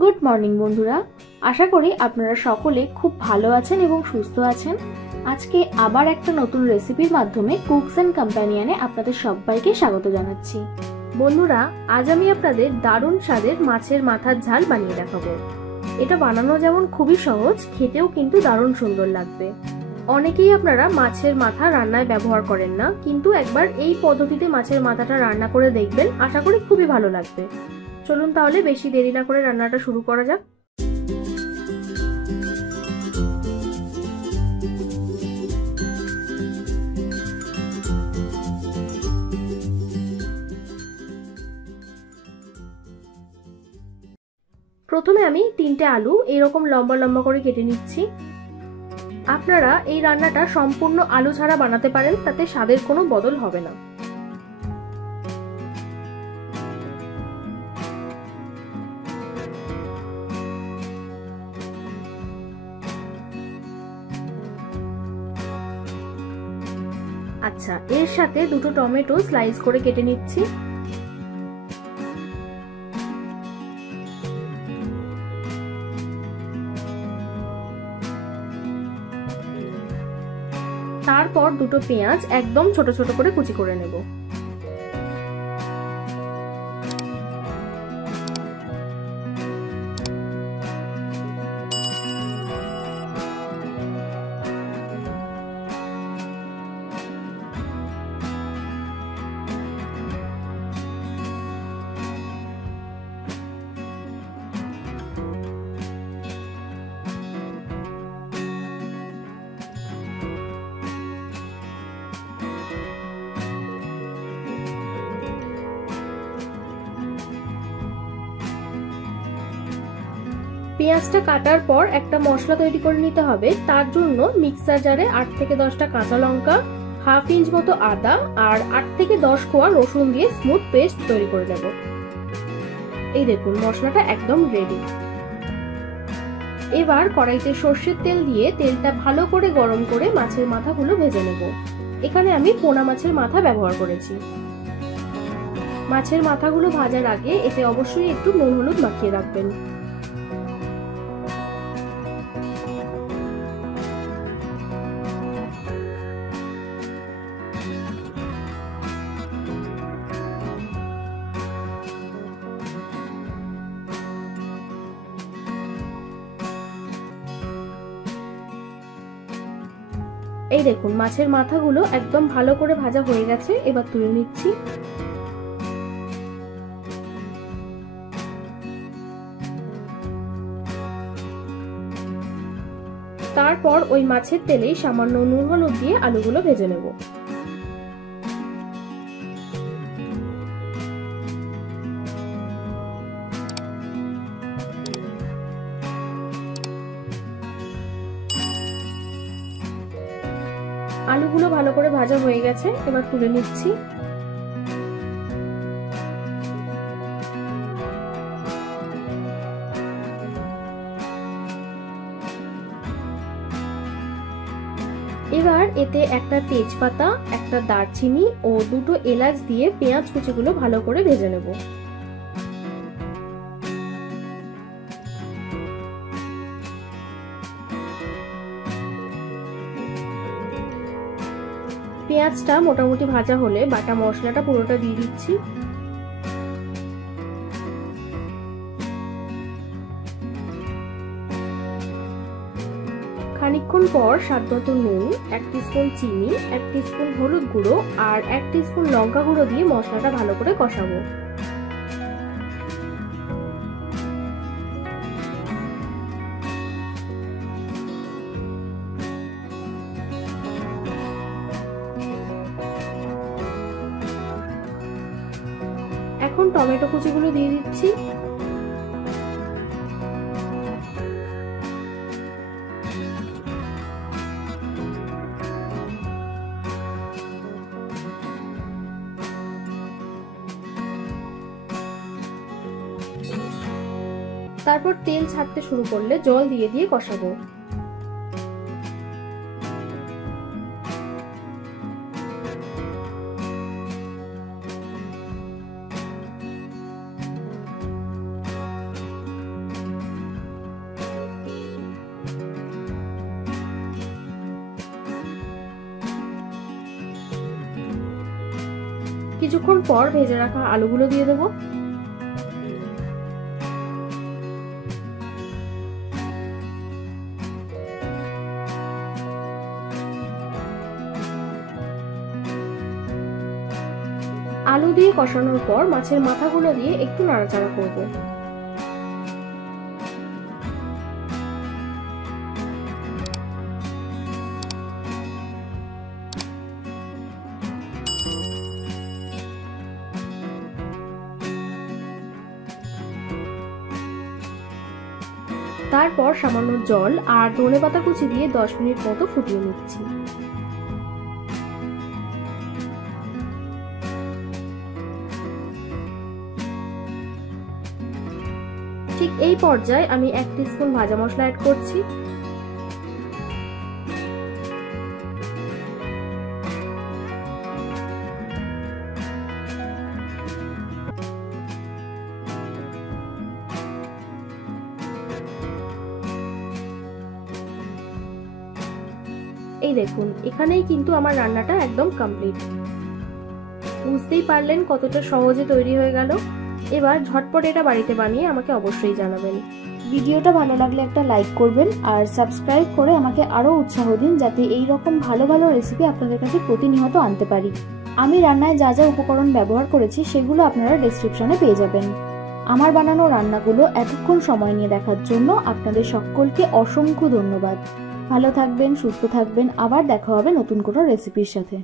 Good morning বন্ধুরা, আশা করি আপনারা সকলে খুব ভালো আছেন এবং সুস্থ আছেন। আজকে আবার একটা নতুন রেসিপির মাধ্যমে কুকস এন্ড কম্প্যানিয়নে আপনাদের সবাইকে স্বাগত জানাচ্ছি। বন্ধুরা, আজ আমি আপনাদের দারুণ স্বাদের মাছের মাথার ঝাল বানিয়ে দেখাবো। এটা বানানো যেমন খুবই সহজ, খেতেও কিন্তু দারুণ সুন্দর লাগবে। অনেকেই আপনারা মাছের মাথা রান্নায় ব্যবহার করেন না, কিন্তু একবার এই পদ্ধতিতে মাছের মাথাটা রান্না করে দেখবেন, আশা করি খুবই ভালো লাগবে। চলুন তাহলে বেশি দেরি না করে রান্নাটা শুরু করা যাক। প্রথমে আমি 3টে আলু এরকম লম্বা লম্বা করে কেটে নিচ্ছি। আপনারা এই রান্নাটা সম্পূর্ণ আলু ছাড়া বানাতে পারেন, তাতে স্বাদের কোনো বদল হবে না। আচ্ছা, এর সাথে 2টো টমেটো স্লাইস করে কেটে নিচ্ছি। তারপর 2টো পেঁয়াজ একদম ছোট ছোট করে কুচি করে নেব। পেঁয়াজটা কাটার পর একটা মশলা তৈরি করে নিতে হবে। তার জন্য মিক্সার জারে 8 থেকে 10টা কাঁচা লঙ্কা, হাফ ইঞ্চ মতো আদা আর 8 থেকে 10 কোয়া রসুন দিয়ে স্মুথ পেস্ট তৈরি করে নেব। এই দেখুন, মশলাটা একদম রেডি। এবার কড়াইতে সর্ষের তেল দিয়ে তেলটা ভালো করে গরম করে মাছের মাথাগুলো ভেজে নেব। এখানে আমি পোনা মাছের মাথা ব্যবহার করেছি। মাছের মাথাগুলো ভাজার আগে এতে অবশ্যই একটু নুন হলুদ মাখিয়ে রাখবেন। এই দেখুন, মাছের মাথাগুলো একদম ভালো করে ভাজা হয়ে গেছে। এবার তুলে নিচ্ছি। তারপর ওই মাছের তেলেই সামান্য নুন হলুদ দিয়ে আলুগুলো ভেজে নেব। আলুগুলো ভালো করে ভাজা হয়ে গেছে, এবার তুলে নিচ্ছি। এবার এতে একটা তেজপাতা, একটা দারচিনি ও 2টো এলাচ দিয়ে পেঁয়াজ কুচিগুলো ভালো করে ভেজে নেব। পেঁয়াজটা মোটামুটি ভাজা হলে বাটা মশলাটা পুরোটা দিয়ে দিচ্ছি। খানিকক্ষণ পর স্বাদমতো নুন, 1 টিস্পুন চিনি, 1 টিস্পুন হলুদ গুঁড়ো আর 1 টিস্পুন লঙ্কা গুঁড়ো দিয়ে মশলাটা ভালো করে কষাবো। এখন টমেটো কুচিগুলো দিয়ে দিচ্ছি। তারপর তেল ছাড়তে শুরু করলে জল দিয়ে দিয়ে কষাবো। কিছুক্ষণ পর ভেজে রাখা আলুগুলো দিয়ে দেবো। আলু দিয়ে কষানোর পর মাছের মাথাগুলো দিয়ে একটু নাড়াচাড়া করব। তারপর সামান্য জল আর ধনেপাতা কুচি দিয়ে 10 মিনিট মতো ফুটিয়ে নিচ্ছি। ঠিক এই পর্যায়ে আমি 1 টিস্পুন ভাজা মশলা অ্যাড করছি। এই দেখুন, এখানেই কিন্তু আমার রান্নাটা একদম কমপ্লিট। বুঝতেই পারলেন কতটা সহজে তৈরি হয়ে গেল। এবার ঝটপট এটা বাড়িতে বানিয়ে আমাকে অবশ্যই জানাবেন। ভিডিওটা ভালো লাগলে একটা লাইক করবেন আর সাবস্ক্রাইব করে আমাকে আরো উৎসাহ দিন, যাতে এই রকম ভালো ভালো রেসিপি আপনাদের কাছে প্রতিনিয়ত আনতে পারি। আমি রান্নায় যা যা উপকরণ ব্যবহার করেছি সেগুলো আপনারা ডেসক্রিপশনে পেয়ে যাবেন। আমার বানানো রান্নাগুলো এতক্ষণ সময় নিয়ে দেখার জন্য আপনাদের সকলকে অসংখ্য ধন্যবাদ। ভালো থাকবেন, সুস্থ থাকবেন, আবার দেখা হবে নতুন কোনো রেসিপির সাথে।